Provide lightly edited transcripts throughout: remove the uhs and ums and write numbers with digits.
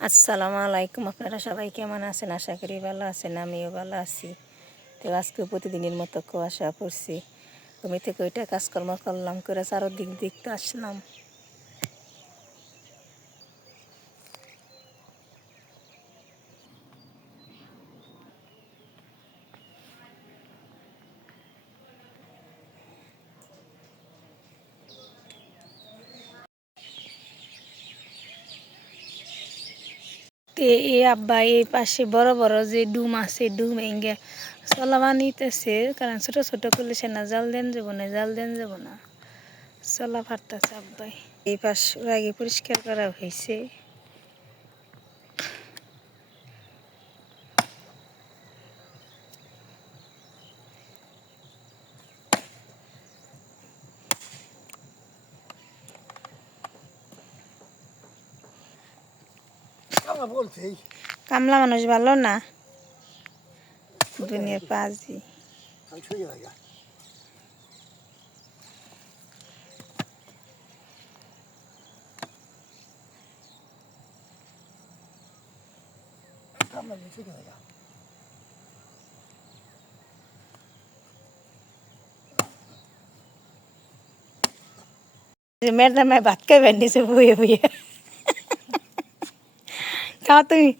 আসসালামু আলাইকুম। আপনারা সবাই কেমন আছেন? আশা করি ভালো আছেন, আমিও ভালো আছি। তো আজকে প্রতিদিনের মতো কুয়াশা পড়ছি, ঘুমি থেকে ওইটা কাজকর্ম করলাম, করে চারোদিক দেখতে আসলাম। তো এই আব্বা এই পাশে বড় বড় যে ডুম আছে, ডুম এঙ্গে চলা নিতেছে, কারণ ছোট ছোট করলে সে না জাল দেন যাব না, জাল দেন যাব না, চলা ফারতেছে আব্বাই। এই পাশ আগে পরিষ্কার করা হয়েছে। কামলা মানুষ ভালো না, দুনিয়ার পাজি। ম্যাডাম ভাত খাইবেন নিচে বুয়ে বুয়ে খাও তুমি।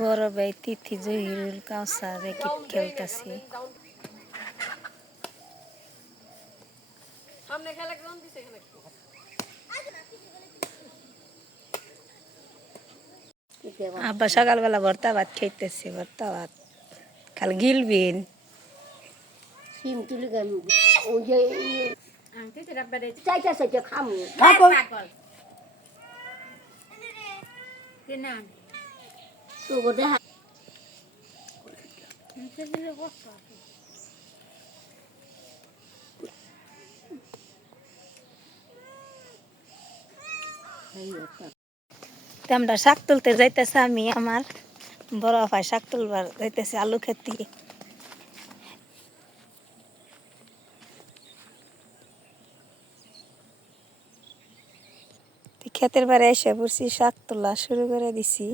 বড় ভাই তিথি জহিরুল কাউসার র্যাকেট খেলতেছি। আব্বা সকালবেলা ভর্তা ভাত খাইতেছে, ভর্তা ভাত খালি গিলবিন। আমরা শাক তুলতে যাইতেছে, আমি আমার বড় ভাই শাক তুলবার যাইতেছে আলু খেতে। ক্ষেতের বাড়ি এসে পড়ছি, শাক তোলা শুরু করে দিছি।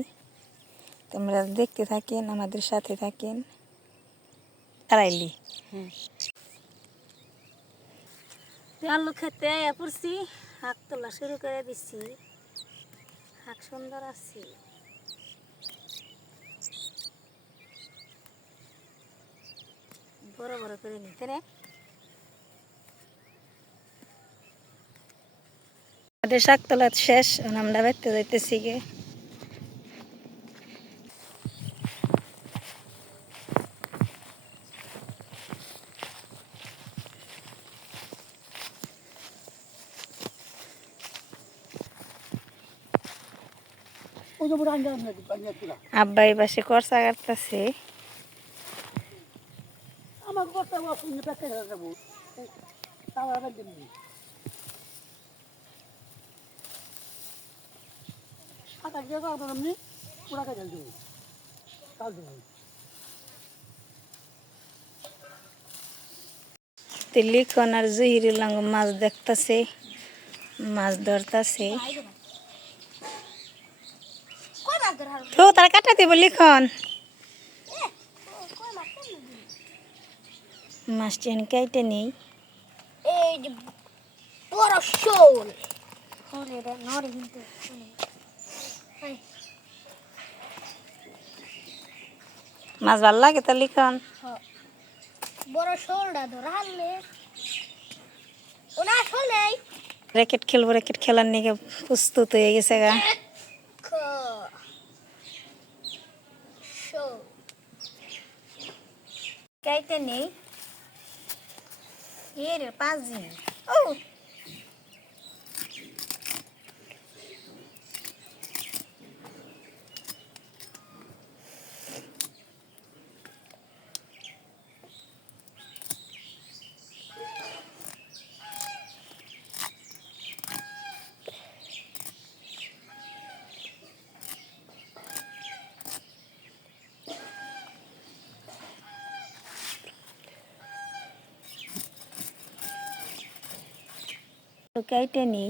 তোমরা দেখতে থাকেন, আমাদের সাথে থাকেন। আড়াইলি আলু খেতে পড়ছি, শাক তোলা শুরু করে দিছি। শাক সুন্দর আছে, বড় বড় করে নিতে রে। আমাদের শাক তোলা শেষ, আমরা বেরতে যাইতেছি গে। আব্বা এই পাশে করচা কাটতেছে। লিখন আর জহিরুল মাছ দেখতেছে, মাছ ধরতেছে। তো তারা কাটা দিব লিখন মাছটি কেটে নেই। মাছ ভাল লাগে তো লিখন। র্যাকেট খেলবো, র্যাকেট খেলার নিয়ে প্রস্তুত হয়ে গেছে গা। কেটে নেই এর পাজি। ও কেটে নেই।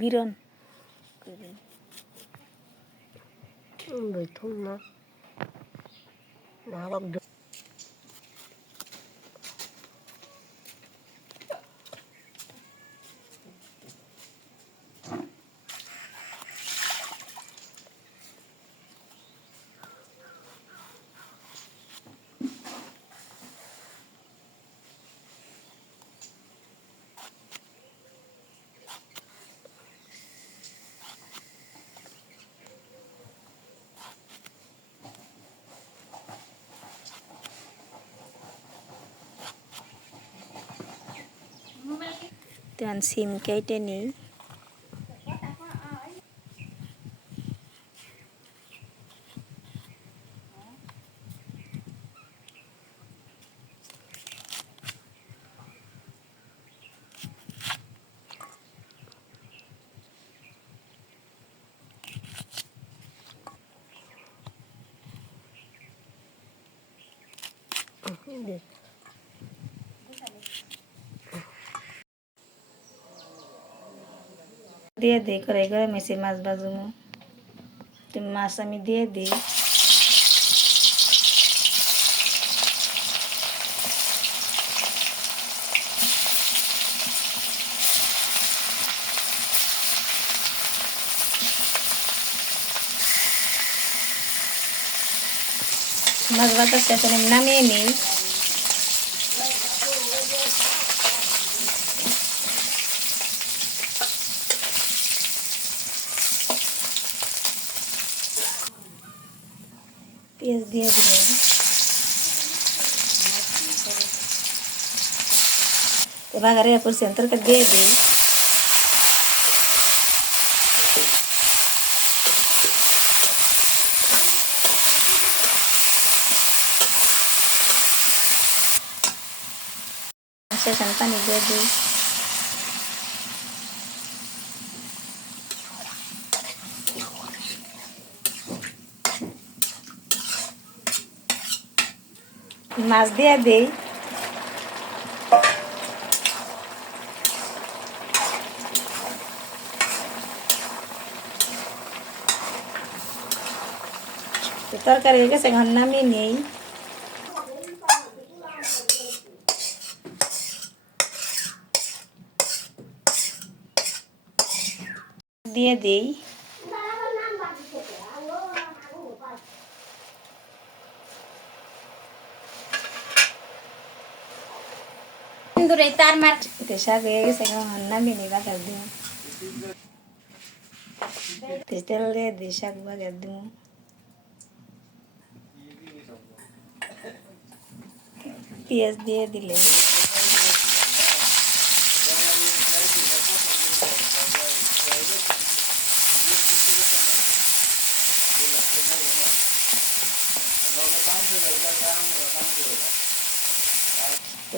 বিরন বইথুম না বাবা তেমন সিম কেটে নিই। দিয়ে দিই করে করে মেসি মাছ ভাজুমো। মাছ আমি দিয়ে দিই। মাছ ভাজা শেষ আমি নামিয়ে নিই। পেঁয়াজ দিয়ে দিলাম। বাগারে করছেন তরকারি দিয়ে দিই। শেষ আমি পানি দিয়ে দিই। মাছ দিয়ে দিই। তরকারি হয়ে গেছে, এখন নামিয়ে নেই। দিয়ে দিই। শাক হয়ে গেছে, এখন নামিয়ে নিই। বাগার দিব তেল দিয়ে দিই, শাক বাগার দিব। পেঁয়াজ দিয়ে দিলে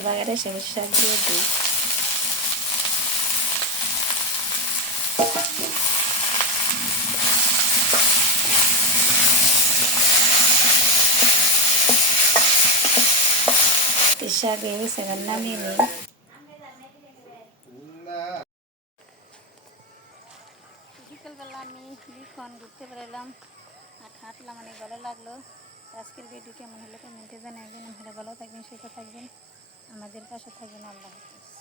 বাগারে সবুজ শাক দিয়ে দিই। শাক হয়ে গেছে, এখন নামিয়ে নিই। বিকেলবেলা আমি লিখন ঘুরতে বেরোলাম, হাঁটলাম, অনেক ভালো লাগলো। আজকের ভিডিও কেমন হলো কমেন্টে জানাবেন। আপনারা ভালো থাকবেন, সুস্থ থাকবেন, আমাদের পাশে থাকবেন। আল্লাহ হাফেজ।